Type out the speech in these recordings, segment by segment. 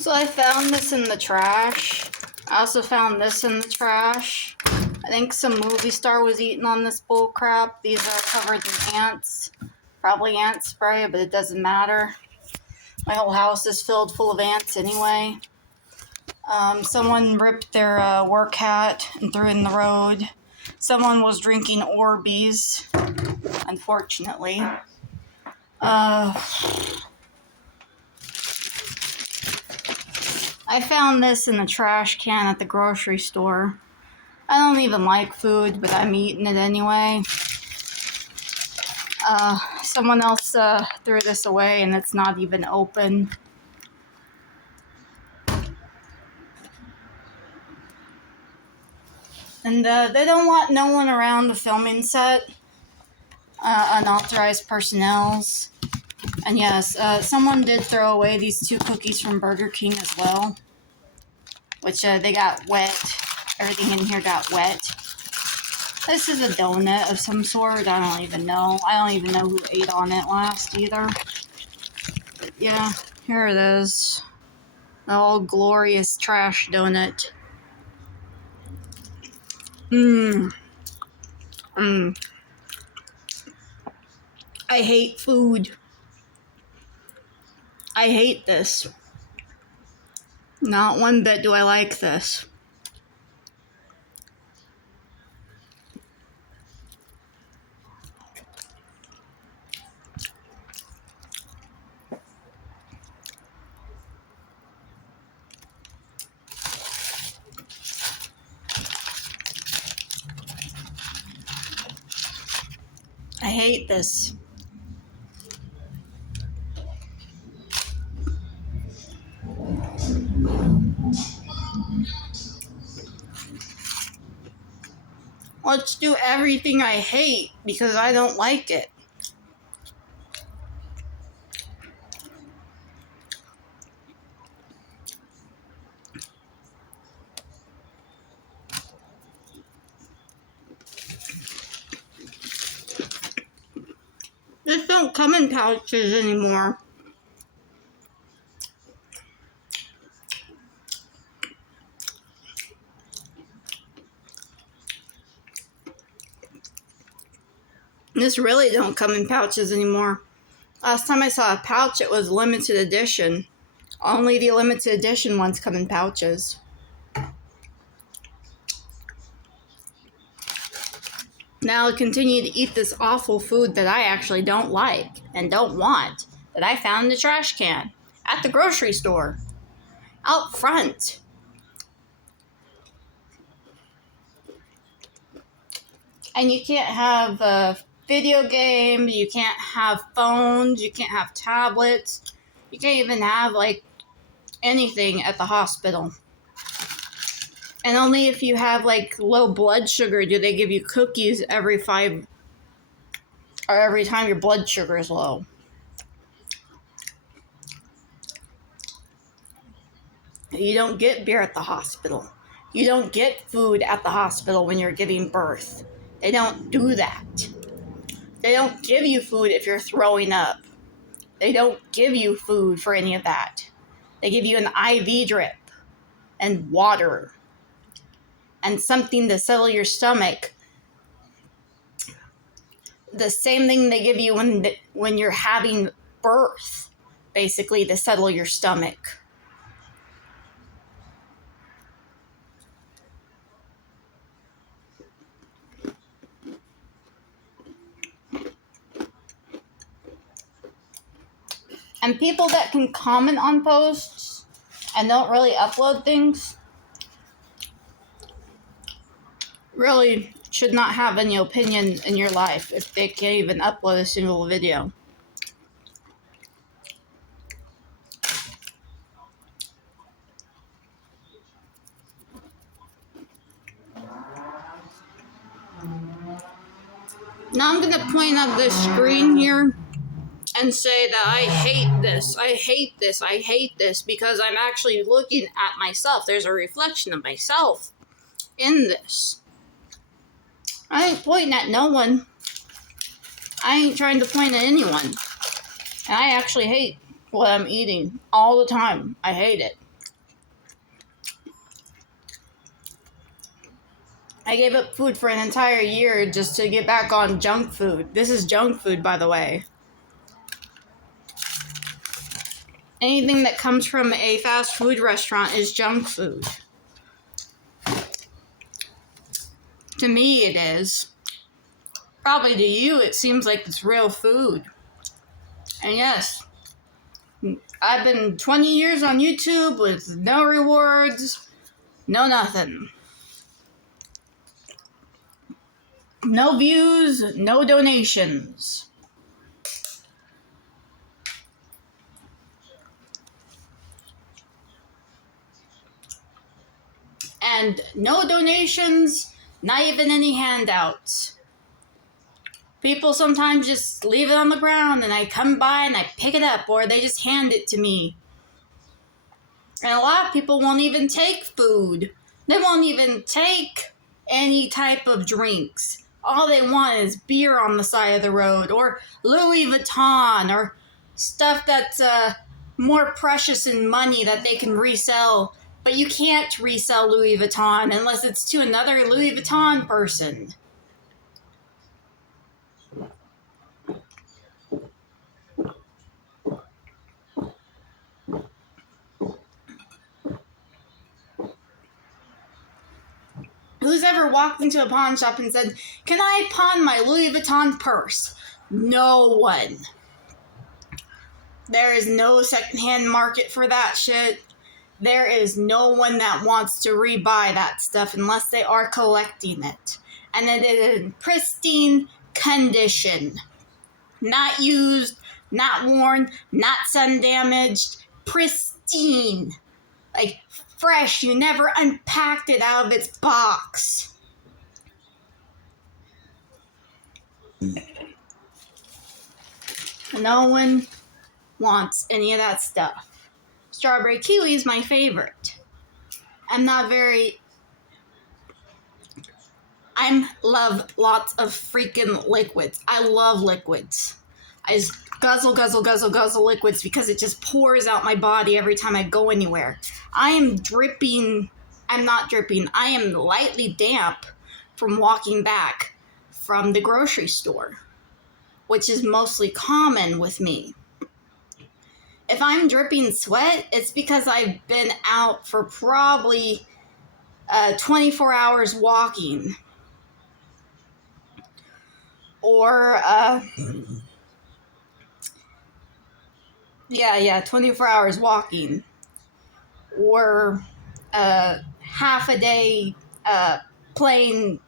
So I found this in the trash. I also found this in the trash. I think some movie star was eating on this bull crap. These are covered in ants. Probably ant spray, but it doesn't matter. My whole house is filled full of ants anyway. Someone ripped their work hat and threw it in the road. Someone was drinking Orbeez, unfortunately. I found this in the trash can at the grocery store. I don't even like food, but I'm eating it anyway. Someone else threw this away and it's not even open. And they don't want no one around the filming set. Unauthorized personnels. And yes, someone did throw away these 2 cookies from Burger King as well. Which they got wet. Everything in here got wet. This is a donut of some sort. I don't even know. I don't even know who ate on it last either. But yeah, here it is. The old glorious trash donut. I hate food. I hate this. Not one bit do I like this. I hate this. Let's do everything I hate because I don't like it. This don't come in pouches anymore. This really don't come in pouches anymore. Last time I saw a pouch, it was limited edition. Only the limited edition ones come in pouches. Now I'll continue to eat this awful food that I actually don't like and don't want, that I found in the trash can at the grocery store, out front. And you can't have video games, you can't have phones, you can't have tablets, you can't even have like anything at the hospital. And only if you have like low blood sugar do they give you cookies every time your blood sugar is low. You don't get beer at the hospital. You don't get food at the hospital when you're giving birth. They don't do that. They don't give you food if you're throwing up. They don't give you food for any of that. They give you an IV drip and water and something to settle your stomach. The same thing they give you when you're having birth, basically, to settle your stomach. And people that can comment on posts and don't really upload things really should not have any opinion in your life if they can't even upload a single video. Now I'm going to point at this screen here and say that I hate this, I hate this, I hate this, because I'm actually looking at myself. There's a reflection of myself in this. I ain't pointing at no one. I ain't trying to point at anyone. And I actually hate what I'm eating all the time. I hate it. I gave up food for an entire year just to get back on junk food. This is junk food, by the way. Anything that comes from a fast food restaurant is junk food. To me, it is. Probably to you, it seems like it's real food. And yes, I've been 20 years on YouTube with no rewards, no nothing. No views, no donations. And no donations, not even any handouts. People sometimes just leave it on the ground and I come by and I pick it up, or they just hand it to me. And a lot of people won't even take food. They won't even take any type of drinks. All they want is beer on the side of the road, or Louis Vuitton, or stuff that's more precious in money that they can resell. But you can't resell Louis Vuitton unless it's to another Louis Vuitton person. Who's ever walked into a pawn shop and said, "Can I pawn my Louis Vuitton purse?" No one. There is no secondhand market for that shit. There is no one that wants to rebuy that stuff unless they are collecting it. And it is in pristine condition. Not used, not worn, not sun damaged. Pristine. Like fresh. You never unpacked it out of its box. No one wants any of that stuff. Strawberry kiwi is my favorite. I love lots of freaking liquids. I love liquids. I just guzzle liquids because it just pours out my body every time I go anywhere. I am not dripping. I am lightly damp from walking back from the grocery store, which is mostly common with me. If I'm dripping sweat, it's because I've been out for probably 24 hours walking. Or, 24 hours walking. Or half a day playing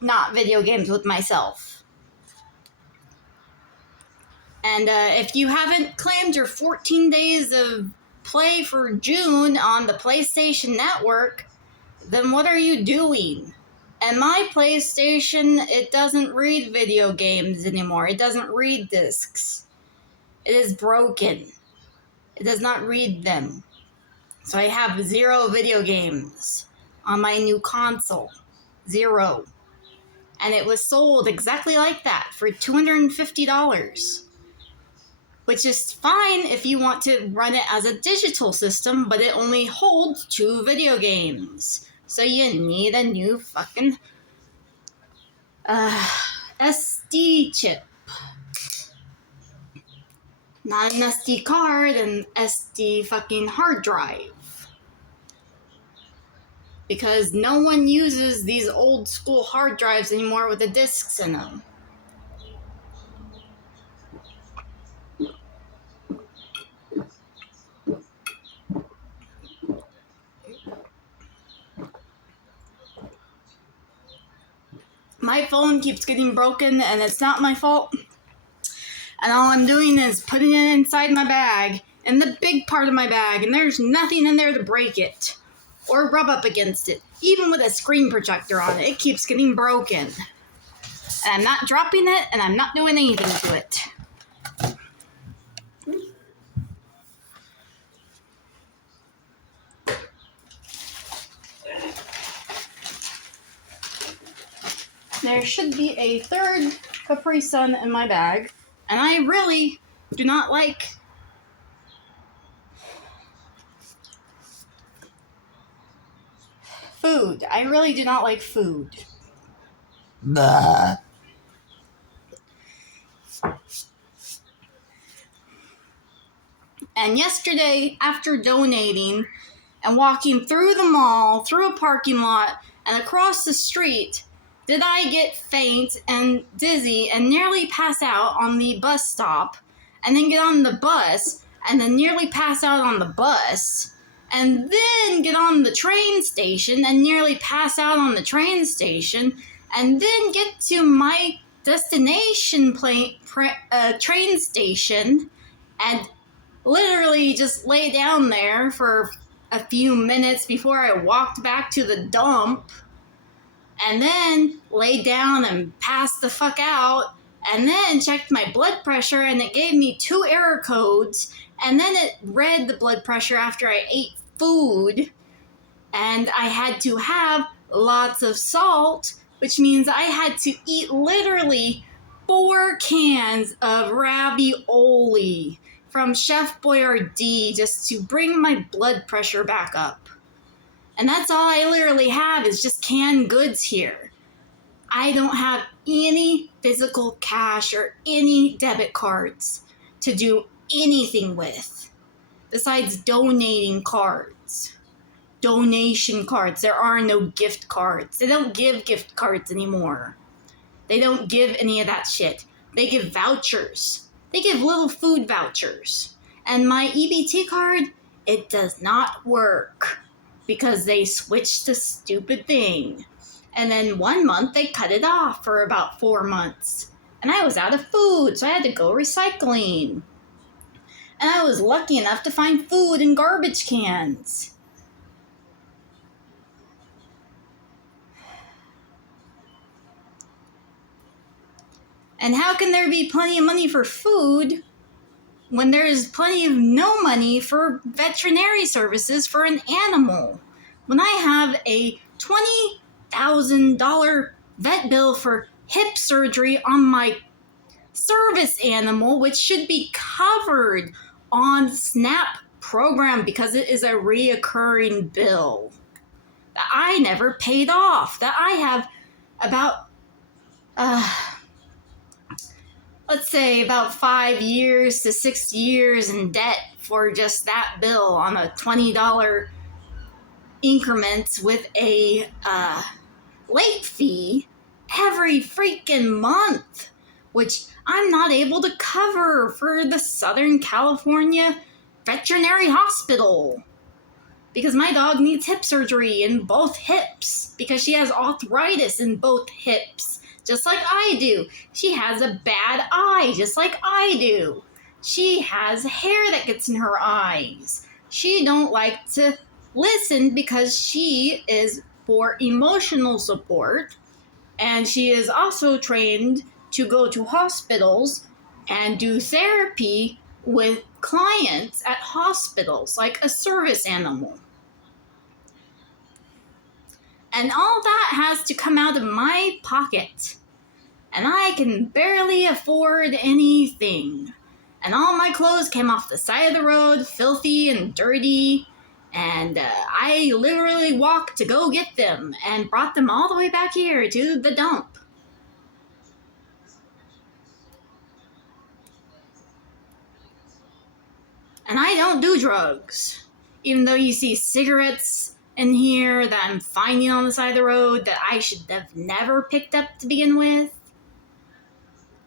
not video games with myself. And if you haven't claimed your 14 days of play for June on the PlayStation Network, then what are you doing? And my PlayStation, it doesn't read video games anymore. It doesn't read discs. It is broken. It does not read them. So I have 0 video games on my new console. 0. And it was sold exactly like that for $250. Which is fine if you want to run it as a digital system, but it only holds 2 video games. So you need a new fucking SD chip. Not an SD card, an SD fucking hard drive. Because no one uses these old school hard drives anymore with the discs in them. My phone keeps getting broken and it's not my fault. And all I'm doing is putting it inside my bag, in the big part of my bag, and there's nothing in there to break it or rub up against it. Even with a screen protector on it, it keeps getting broken. And I'm not dropping it, and I'm not doing anything to it. There should be a third Capri Sun in my bag, and I really do not like food. I really do not like food. Blah. And yesterday, after donating and walking through the mall, through a parking lot, and across the street, did I get faint and dizzy and nearly pass out on the bus stop, and then get on the bus, and then nearly pass out on the bus, and then get on the train station and nearly pass out on the train station, and then get to my destination train station and literally just lay down there for a few minutes before I walked back to the dump, and then laid down and passed the fuck out, and then checked my blood pressure, and it gave me 2 error codes, and then it read the blood pressure after I ate food, and I had to have lots of salt, which means I had to eat literally 4 cans of ravioli from Chef Boyardee just to bring my blood pressure back up. And that's all I literally have is just canned goods here. I don't have any physical cash or any debit cards to do anything with besides donating cards. Donation cards. There are no gift cards. They don't give gift cards anymore. They don't give any of that shit. They give vouchers. They give little food vouchers. And my EBT card, it does not work because they switched the stupid thing. And then 1 month they cut it off for about 4 months. And I was out of food, so I had to go recycling. And I was lucky enough to find food in garbage cans. And how can there be plenty of money for food when there is plenty of no money for veterinary services for an animal? When I have a $20,000 vet bill for hip surgery on my service animal, which should be covered on SNAP program because it is a reoccurring bill that I never paid off, that I have about let's say about 5 years to 6 years in debt for just that bill on a $20 increment with a late fee every freaking month, which I'm not able to cover for the Southern California Veterinary Hospital because my dog needs hip surgery in both hips because she has arthritis in both hips. Just like I do. She has a bad eye, just like I do. She has hair that gets in her eyes. She don't like to listen because she is for emotional support. And she is also trained to go to hospitals and do therapy with clients at hospitals, like a service animal. And all that has to come out of my pocket. And I can barely afford anything. And all my clothes came off the side of the road, filthy and dirty. And I literally walked to go get them and brought them all the way back here to the dump. And I don't do drugs. Even though you see cigarettes in here that I'm finding on the side of the road that I should have never picked up to begin with.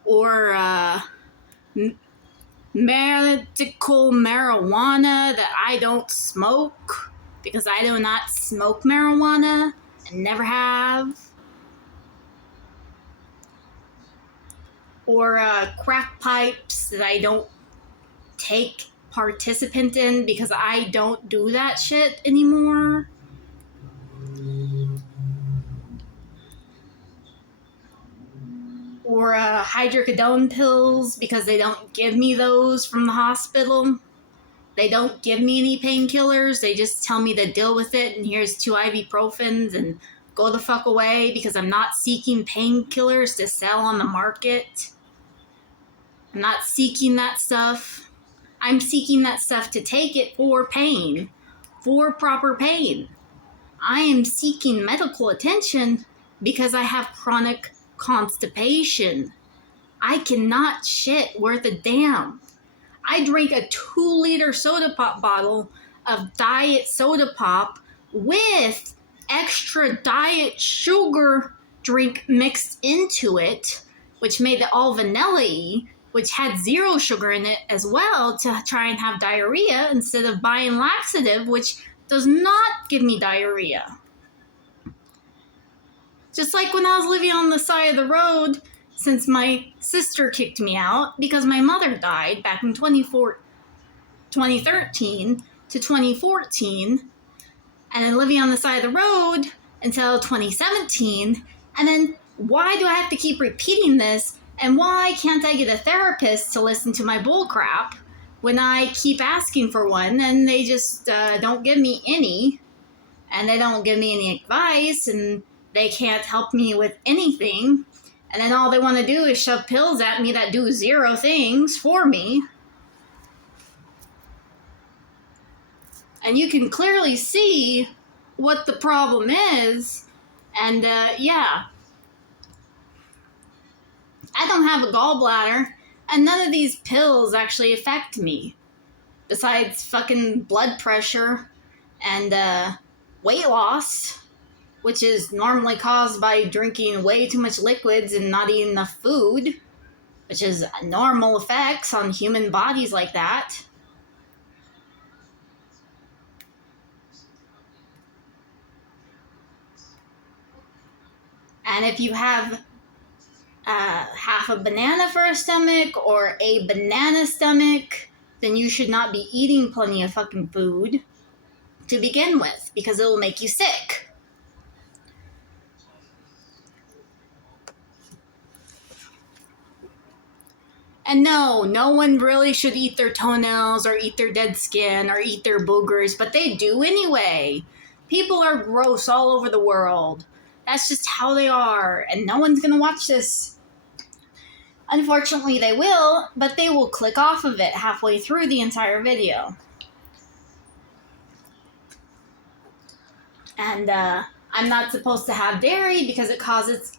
Or medical marijuana that I don't smoke because I do not smoke marijuana and never have. Or crack pipes that I don't take participant in because I don't do that shit anymore. Or hydrocodone pills because they don't give me those from the hospital. They don't give me any painkillers. They just tell me to deal with it and here's 2 ibuprofens and go the fuck away because I'm not seeking painkillers to sell on the market. I'm not seeking that stuff. I'm seeking that stuff to take it for pain, for proper pain. I am seeking medical attention because I have chronic constipation. I cannot shit worth a damn. I drank a 2-liter soda pop bottle of diet soda pop with extra diet sugar drink mixed into it, which made it all vanilla-y, which had 0 sugar in it as well, to try and have diarrhea instead of buying laxative, which does not give me diarrhea. Just like when I was living on the side of the road, since my sister kicked me out because my mother died back in 2013 to 2014, and then living on the side of the road until 2017, and then why do I have to keep repeating this, and why can't I get a therapist to listen to my bullcrap when I keep asking for one, and they just don't give me any, and they don't give me any advice, and they can't help me with anything, and then all they want to do is shove pills at me that do 0 things for me. And you can clearly see what the problem is, and yeah. I don't have a gallbladder, and none of these pills actually affect me, besides fucking blood pressure and weight loss, which is normally caused by drinking way too much liquids and not eating enough food, which is normal effects on human bodies like that. And if you have half a banana for a stomach or a banana stomach, then you should not be eating plenty of fucking food to begin with, because it will make you sick. And no one really should eat their toenails or eat their dead skin or eat their boogers, but they do anyway. People are gross all over the world. That's just how they are, and no one's gonna watch this. Unfortunately, they will, but they will click off of it halfway through the entire video. And I'm not supposed to have dairy because it causes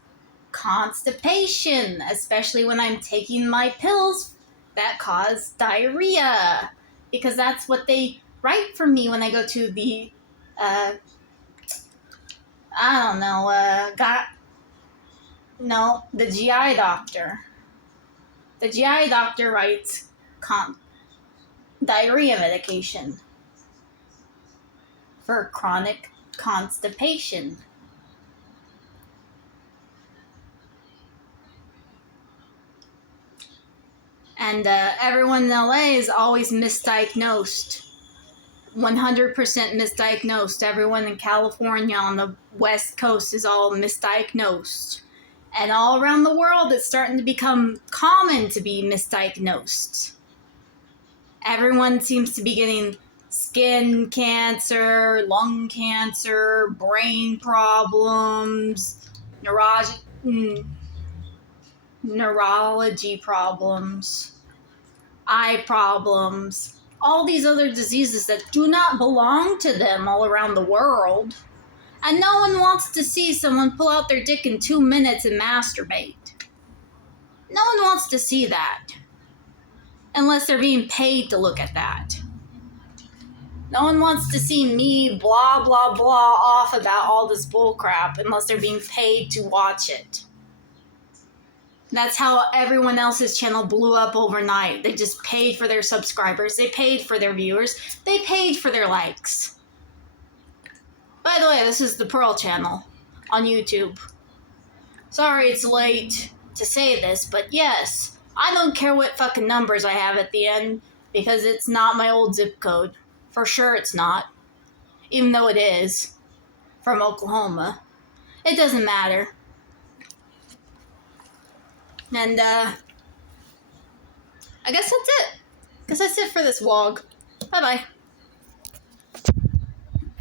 constipation, especially when I'm taking my pills that cause diarrhea, because that's what they write for me when I go to the the GI doctor. The GI doctor writes diarrhea medication for chronic constipation. And everyone in LA is always misdiagnosed. 100% misdiagnosed. Everyone in California on the West Coast is all misdiagnosed. And all around the world, it's starting to become common to be misdiagnosed. Everyone seems to be getting skin cancer, lung cancer, brain problems, neurology problems, eye problems, all these other diseases that do not belong to them all around the world. And no one wants to see someone pull out their dick in 2 minutes and masturbate. No one wants to see that. Unless they're being paid to look at that. No one wants to see me blah, blah, blah off about all this bullcrap unless they're being paid to watch it. That's how everyone else's channel blew up overnight. They just paid for their subscribers. They paid for their viewers. They paid for their likes. By the way, this is the Pearl channel on YouTube. Sorry it's late to say this, but yes, I don't care what fucking numbers I have at the end, because it's not my old zip code. For sure it's not. Even though it is. From Oklahoma. It doesn't matter. And, I guess that's it. For this vlog. Bye-bye.